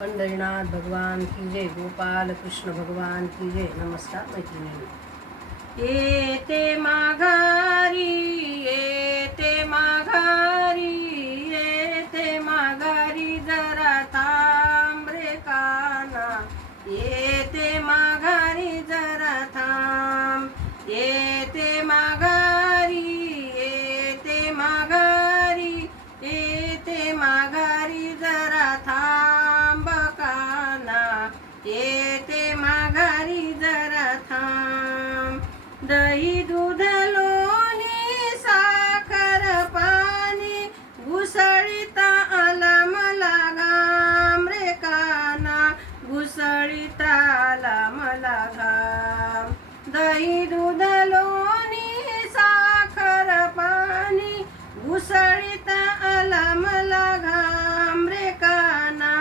पंढरीनाथ भगवान की जय, गोपाल कृष्ण भगवान की जय। नमस्कार मैत्रिणी। येते माघारी, येते माघारी, येते माघारी, जरा थांब रे काना, येते माघारी जरा थांब, येते माघारी, येते माघारी, येते माघारी जरा थांब काना, येते माघारी जरा थांब। दही दूध लोणी साखर पाणी घुसळीता आला मला घाम रे काना, घुसळीता आला मला घाम। दही दूध लोणी साखर पाणी घुसळीता आला मला घाम रे काना,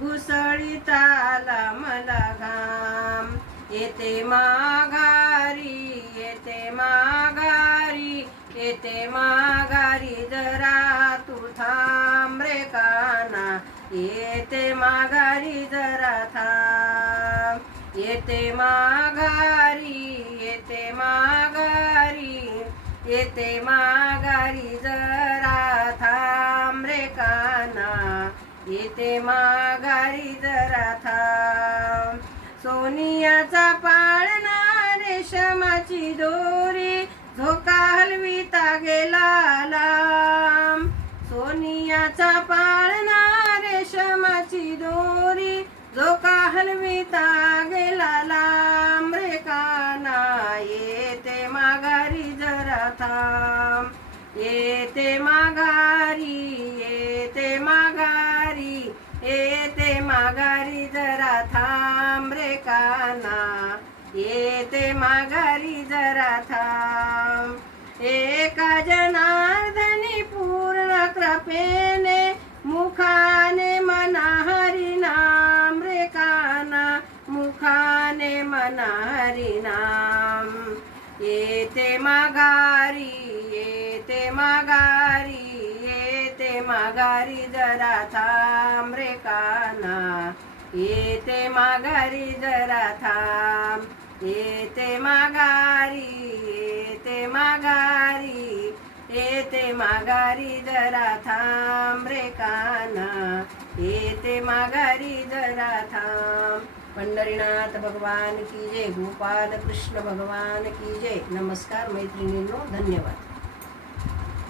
घुसळीता आला मला घाम। येते माघारी, येते माघारी, येते माघारी, जरा तू थांब रे काना, येते माघारी जरा थांब। येते माघारी, येते माघारी, येते माघारी, जरा थांब रे काना, येते माघारी जरा थांब। सोनियाचा पाळणा रेशमाची दोरी झोका हलविता गेला लांब। सोनियाचा पाळणा रेशमाची दोरी झोका हलविता गेला लांब रे काना, येते माघारी जरा थांब। येते माघारी, येते माघारी, येते माघारी, जरा थांब रे काना, येते माघारी जरा थांब। एका जनार्दनी पूर्ण कृपेने मुखाने मना हरी नाम रे काना, मुखाने मना हरी नाम। येते माघारी, येते माघारी, येते माघारी, जरा थांब रे काना, येते माघारी जरा थांब। येते माघारी, येते माघारी, येते माघारी, जरा थांब रे काना, येते माघारी जरा थांब। पंढरीनाथ भगवान की जय, गोपाल कृष्ण भगवान की जय। नमस्कार मैत्रिणींनो, धन्यवाद।